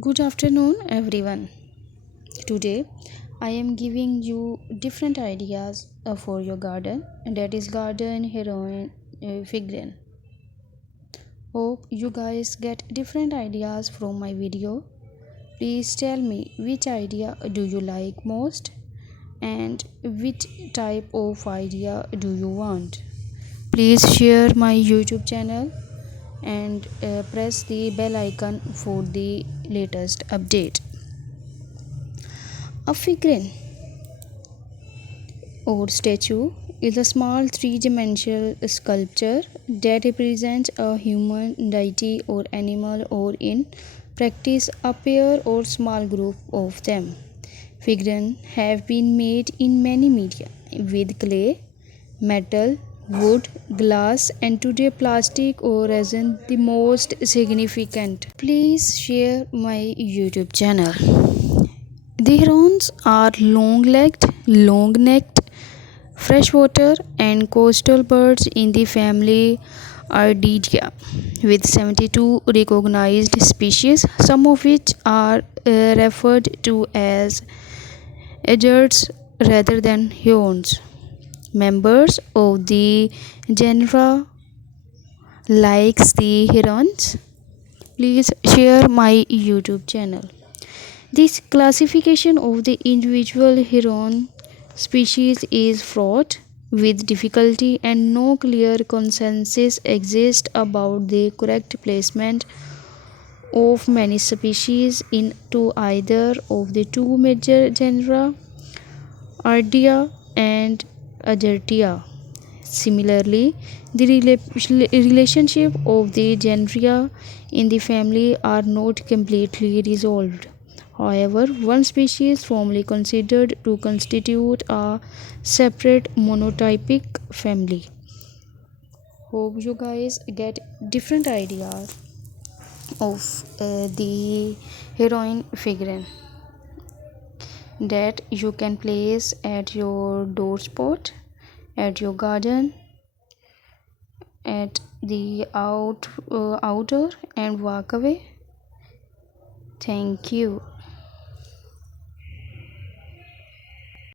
Good afternoon, everyone. Today, I am giving you different ideas for your garden, and that is garden heroin figurine. Hope you guys get different ideas from my video. Please tell me which idea do you like most and which type of idea do you want. Please share my YouTube channel and press the bell icon for the latest update. A figurine or statue is a small three-dimensional sculpture that represents a human deity or animal, or in practice a pair or small group of them. Figurines have been made in many media with clay, metal, wood, glass, and today plastic or resin the most significant. Please share my YouTube channel. The herons are long-legged, long-necked, freshwater and coastal birds in the family Ardea, with 72 recognized species, some of which are referred to as adults rather than herons. Members of the genre likes the herons. Please share my YouTube channel. This classification of the individual heron species is fraught with difficulty, and no clear consensus exists about the correct placement of many species into either of the two major genera, Ardea and Agertia. Similarly, the relationship of the genera in the family are not completely resolved. However, one species formally considered to constitute a separate monotypic family. Hope you guys get different ideas of the heroine figurine that you can place at your doorspot, at your garden, at the outdoor and walk away. Thank you.